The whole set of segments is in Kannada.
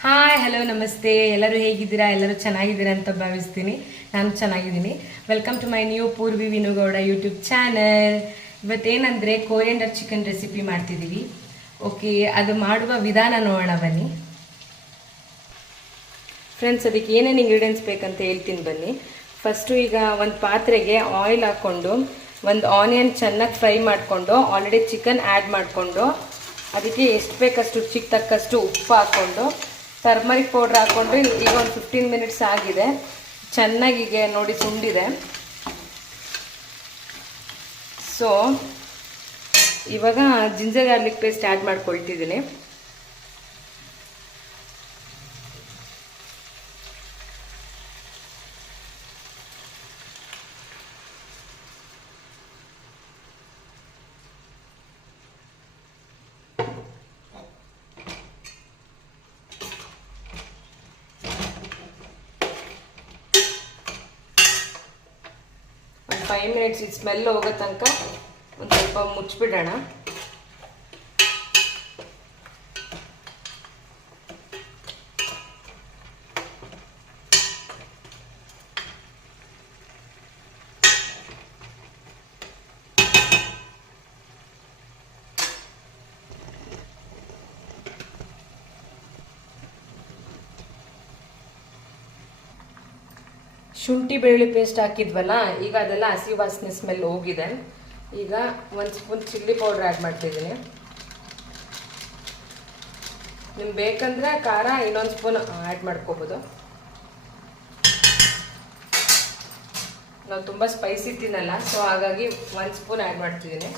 ಹಾಯ್ ಹಲೋ ನಮಸ್ತೆ. ಎಲ್ಲರೂ ಹೇಗಿದ್ದೀರಾ? ಎಲ್ಲರೂ ಚೆನ್ನಾಗಿದ್ದೀರಾ ಅಂತ ಭಾವಿಸ್ತೀನಿ. ನಾನು ಚೆನ್ನಾಗಿದ್ದೀನಿ. Welcome to my new Purvi Vinu Gowda YouTube channel ಇವತ್ತೇನಂದರೆ coriander chicken recipe ಮಾಡ್ತಿದ್ದೀವಿ. ಓಕೆ ಅದು ಮಾಡುವ ವಿಧಾನ ನೋಡೋಣ ಬನ್ನಿ. ಫ್ರೆಂಡ್ಸ್ ಅದಕ್ಕೆ ಏನೇನು ಇಂಗ್ರೀಡಿಯೆಂಟ್ಸ್ ಬೇಕಂತ ಹೇಳ್ತೀನಿ ಬನ್ನಿ. ಫಸ್ಟು ಈಗ ಒಂದು ಪಾತ್ರೆಗೆ ಆಯಿಲ್ ಹಾಕ್ಕೊಂಡು, ಒಂದು ಆನಿಯನ್ ಚೆನ್ನಾಗಿ ಫ್ರೈ ಮಾಡಿಕೊಂಡು ಆಲ್ರೆಡಿ ಚಿಕನ್ ಆ್ಯಡ್ ಮಾಡಿಕೊಂಡು, ಅದಕ್ಕೆ ಎಷ್ಟು ಬೇಕಷ್ಟು ಚಿಕ್ಕ ತಕ್ಕಷ್ಟು ಉಪ್ಪು ಹಾಕ್ಕೊಂಡು ಟರ್ಮರಿಕ್ ಪೌಡ್ರ್ ಹಾಕೊಂಡ್ರೆ ಈಗ ಒಂದು ಫಿಫ್ಟೀನ್ ಮಿನಿಟ್ಸ್ ಆಗಿದೆ. ಚೆನ್ನಾಗಿ ನೋಡಿ ತುಂಬಿದೆ. ಸೊ ಇವಾಗ ಜಿಂಜರ್ ಗಾರ್ಲಿಕ್ ಪೇಸ್ಟ್ ಆ್ಯಡ್ ಮಾಡ್ಕೊಳ್ತಿದ್ದೀನಿ. ಫೈವ್ ಮಿನಿಟ್ಸ್ ಇದು ಸ್ಮೆಲ್ ಹೋಗೋ ತನಕ ಒಂದು ಸ್ವಲ್ಪ ಮುಚ್ಚಿಬಿಡೋಣ ಶುಂಠಿ ಬೆಳ್ಳುಳ್ಳಿ ಪೇಸ್ಟ್ ಹಾಕಿದ್ವಲ್ಲ, ಈಗ ಅದೆಲ್ಲ ಹಸಿ ವಾಸನೆ ಸ್ಮೆಲ್ ಹೋಗಿದೆ. ಈಗ ಒಂದು ಸ್ಪೂನ್ ಚಿಲ್ಲಿ ಪೌಡ್ರ್ ಆ್ಯಡ್ ಮಾಡ್ತಿದ್ದೀನಿ. ನಿಮ್ಗೆ ಬೇಕಂದ್ರೆ ಖಾರ ಇನ್ನೊಂದು ಸ್ಪೂನ್ ಆ್ಯಡ್ ಮಾಡ್ಕೋಬೋದು. ನಾವು ತುಂಬ ಸ್ಪೈಸಿ ತಿನ್ನಲ್ಲ ಸೊ ಹಾಗಾಗಿ ಒಂದು ಸ್ಪೂನ್ ಆ್ಯಡ್ ಮಾಡ್ತಿದ್ದೀನಿ.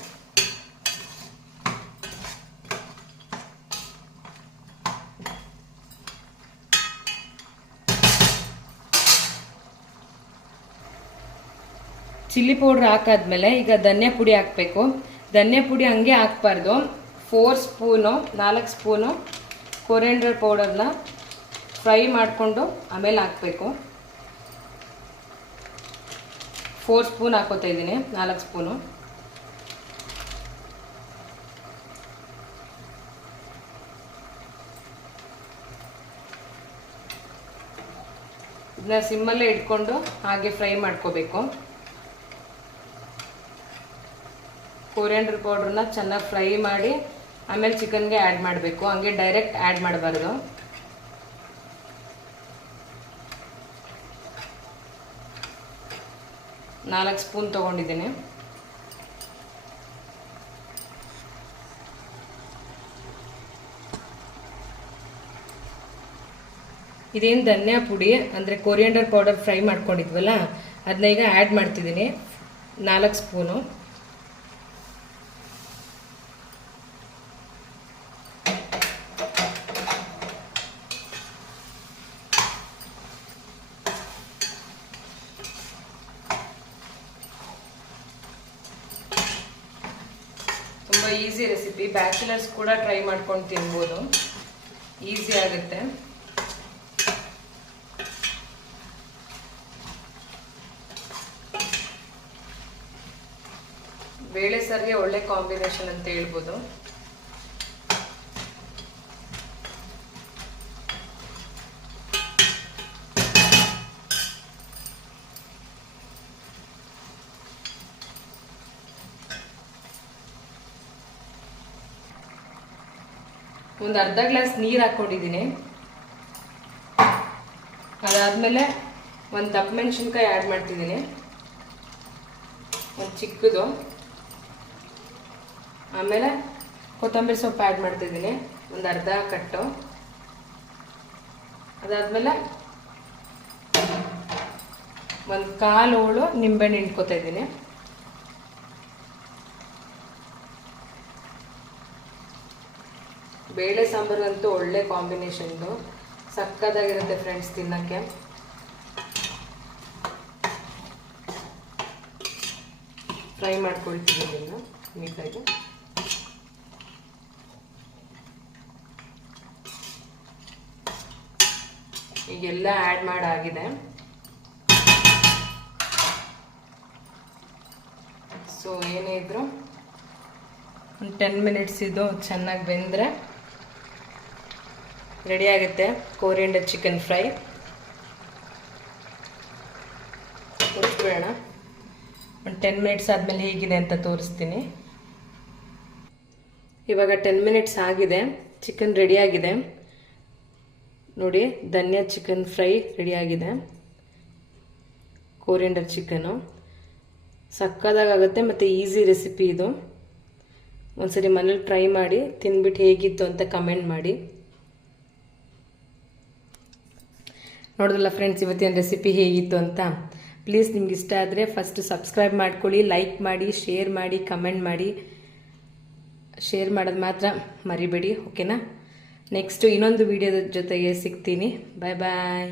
ಚಿಲ್ಲಿ ಪೌಡ್ರ್ ಹಾಕಾದ್ಮೇಲೆ ಈಗ ಧನ್ಯ ಪುಡಿ ಹಾಕಬೇಕು. ಧನ್ಯ ಪುಡಿ ಹಂಗೆ ಹಾಕ್ಬಾರ್ದು. ಫೋರ್ ಸ್ಪೂನು ನಾಲ್ಕು ಸ್ಪೂನು ಕೊರಿಯಂಡರ್ ಪೌಡರ್ನ ಫ್ರೈ ಮಾಡಿಕೊಂಡು ಆಮೇಲೆ ಹಾಕಬೇಕು. ಫೋರ್ ಸ್ಪೂನ್ ಹಾಕೋತಾ ಇದ್ದೀನಿ, ನಾಲ್ಕು ಸ್ಪೂನು ಇದನ್ನ ಸಿಮ್ಮಲ್ಲೇ ಇಟ್ಕೊಂಡು ಹಾಗೆ ಫ್ರೈ ಮಾಡ್ಕೋಬೇಕು. ಕೊರಿಯಂಡರ್ ಪೌಡ್ರನ್ನ ಚೆನ್ನಾಗಿ ಫ್ರೈ ಮಾಡಿ, ಆಮೇಲೆ ಚಿಕನ್ಗೆ ಆ್ಯಡ್ ಮಾಡಬೇಕು. ಹಂಗೆ ಡೈರೆಕ್ಟ್ ಆ್ಯಡ್ ಮಾಡಬಾರ್ದು. ನಾಲ್ಕು ಸ್ಪೂನ್ ತೊಗೊಂಡಿದ್ದೀನಿ. ಇದೇನು ಧನ್ಯ ಪುಡಿ, ಅಂದರೆ ಕೊರಿಯಂಡರ್ ಪೌಡರ್ ಫ್ರೈ ಮಾಡ್ಕೊಂಡಿದ್ವಲ್ಲ ಅದನ್ನ ಈಗ ಆ್ಯಡ್ ಮಾಡ್ತಿದ್ದೀನಿ. ನಾಲ್ಕು ಸ್ಪೂನು ಈಸಿ ರೆಸಿಪಿ ಬ್ಯಾಚುಲರ್ಸ್ ಕೂಡ ಟ್ರೈ ಮಾಡ್ಕೊಂಡು ತಿನ್ಬೋದು. ಈಸಿ ಆಗುತ್ತೆ. ಬೇಳೆ ಸರ್ಗೆ ಒಳ್ಳೆ ಕಾಂಬಿನೇಷನ್ ಅಂತ ಹೇಳ್ಬೋದು. ಒಂದು ಅರ್ಧ ಗ್ಲಾಸ್ ನೀರು ಹಾಕ್ಕೊಂಡಿದ್ದೀನಿ. ಅದಾದಮೇಲೆ ಒಂದು ದಪ್ಪ ಮೆಣಸಿನ್ಕಾಯಿ ಆ್ಯಡ್ ಮಾಡ್ತಿದ್ದೀನಿ. ಒಂದು ಚಿಕ್ಕದು. ಆಮೇಲೆ ಕೊತ್ತಂಬರಿ ಸೊಪ್ಪು ಆ್ಯಡ್ ಮಾಡ್ತಿದ್ದೀನಿ. ಒಂದು ಅರ್ಧ ಕಟ್ಟು. ಅದಾದಮೇಲೆ ಒಂದು ಕಾಲು ಹೋಳು ನಿಂಬೆಹಣ್ಣು ಇಟ್ಕೋತಾ ಇದ್ದೀನಿ. ಬೇಳೆ ಸಾಂಬಾರಿಗಂತೂ ಒಳ್ಳೆ ಕಾಂಬಿನೇಷನ್ದು. ಸಕ್ಕದಾಗಿರುತ್ತೆ ಫ್ರೆಂಡ್ಸ್ ತಿನ್ನೋಕ್ಕೆ. ಫ್ರೈ ಮಾಡ್ಕೊಳ್ತೀನಿ ಇದನ್ನು ನೀಟಾಗಿ ಈಗೆಲ್ಲ ಆ್ಯಡ್ ಮಾಡಾಗಿದೆ. ಸೊ ಏನೇ ಇದ್ರು ಒಂದು ಟೆನ್ ಮಿನಿಟ್ಸ್ ಇದು ಚೆನ್ನಾಗಿ ಬೆಂದರೆ ರೆಡಿ ಆಗುತ್ತೆ ಕೋರಿಯಂಡರ್ ಚಿಕನ್ ಫ್ರೈ. ತೋರಿಸ್ಬಿಡೋಣ ಒಂದು ಟೆನ್ ಮಿನಿಟ್ಸ್ ಆದಮೇಲೆ ಹೇಗಿದೆ ಅಂತ ತೋರಿಸ್ತೀನಿ. ಇವಾಗ ಟೆನ್ ಮಿನಿಟ್ಸ್ ಆಗಿದೆ. ಚಿಕನ್ ರೆಡಿಯಾಗಿದೆ ನೋಡಿ, ಧನ್ಯ ಚಿಕನ್ ಫ್ರೈ ರೆಡಿಯಾಗಿದೆ ಕೋರಿಯಂಡರ್ ಚಿಕನು. ಸಕ್ಕದಾಗುತ್ತೆ ಮತ್ತು ಈಸಿ ರೆಸಿಪಿ ಇದು. ಒಂದ್ಸರಿ ಮನೇಲಿ ಟ್ರೈ ಮಾಡಿ ತಿನ್ಬಿಟ್ಟು ಹೇಗಿತ್ತು ಅಂತ ಕಮೆಂಟ್ ಮಾಡಿ. ನೋಡಿದ್ರಲ್ಲ ಫ್ರೆಂಡ್ಸ್ ಇವತ್ತಿನ ರೆಸಿಪಿ ಹೇಗಿತ್ತು ಅಂತ? ಪ್ಲೀಸ್ ನಿಮ್ಗೆ ಇಷ್ಟ ಆದರೆ ಫಸ್ಟ್ ಸಬ್ಸ್ಕ್ರೈಬ್ ಮಾಡ್ಕೊಳ್ಳಿ ಲೈಕ್ ಮಾಡಿ ಶೇರ್ ಮಾಡಿ ಕಮೆಂಟ್ ಮಾಡಿ. ಶೇರ್ ಮಾಡೋದು ಮಾತ್ರ ಮರಿಬೇಡಿ ಓಕೆನಾ ನೆಕ್ಸ್ಟ್ ಇನ್ನೊಂದು ವಿಡಿಯೋದ ಜೊತೆಗೆ ಸಿಗ್ತೀನಿ. ಬಾಯ್ ಬಾಯ್